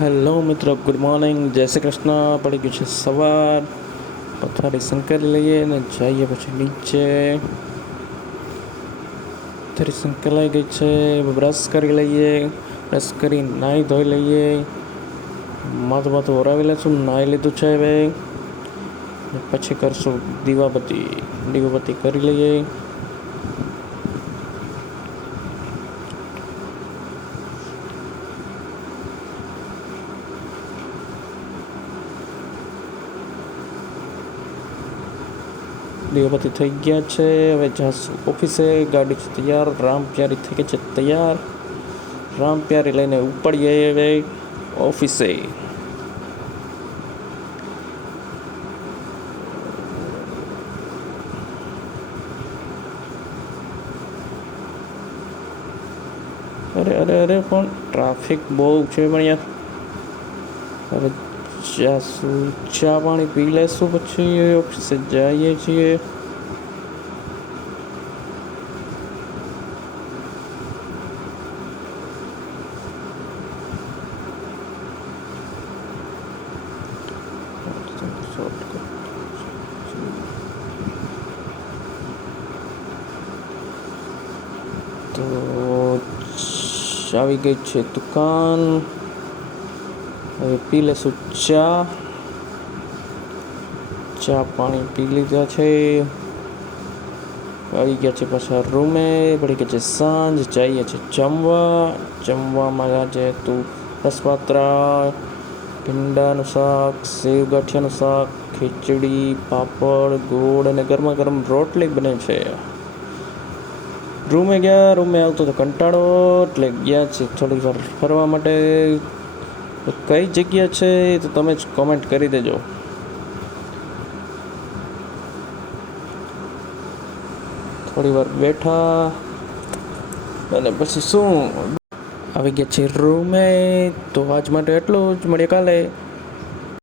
Hello મિત્રો, good morning, જય શ્રી કૃષ્ણ. પડી ગયું છે સવાર. પથારી સંકેલી લઈએ ને જઈએ પછી નીચે. પથારી સંકેલાઈ ગઈ છે, બ્રશ કરી લઈએ. બ્રશ કરી નાહી ધોઈ લઈએ. માથું ઓરાવી લઈશું. નાહી લીધું છે હવે. પછી કરશું દીવાબત્તી કરી લઈએ. દીવાબત્તી થઈ ગયા છે. હવે જાશું ઓફિસે. ગાડી છે તૈયાર. રામ પ્યારી થઈ ગઈ છે તૈયાર. રામ પ્યારી લઈને ઉપડીએ હવે ઓફિસે. અરે પણ ટ્રાફિક બહુ છે પણ યાર. હવે જાશું, ચા પાણી પી લેશું, પછી ઓફિસે જઈએ છીએ. તો આવી ગઈ છે દુકાન. હવે પી લેશું ચા પાણી પી લીધા છે. આવી ગયા છે પાછા રૂમે. પડી ગઈ છે સાંજ. જઈએ છે જમવામાં આજે તું રસપાત્રા, ભીંડાનું શાક, સેવ ગાંઠિયાનું શાક, ખીચડી, પાપડ, ગોળ અને ગરમા ગરમ રોટલી બને છે. રૂમે આવતો તો કંટાળો, એટલે ગયા છે થોડીક વાર ફરવા માટે. કઈ જગ્યા છે તો તમે જ કોમેન્ટ કરી દેજો. થોડી વાર બેઠા અને પછી શું આવી ગયા છે રૂમે. તો આજ માટે એટલું જ. મળીએ કાલે.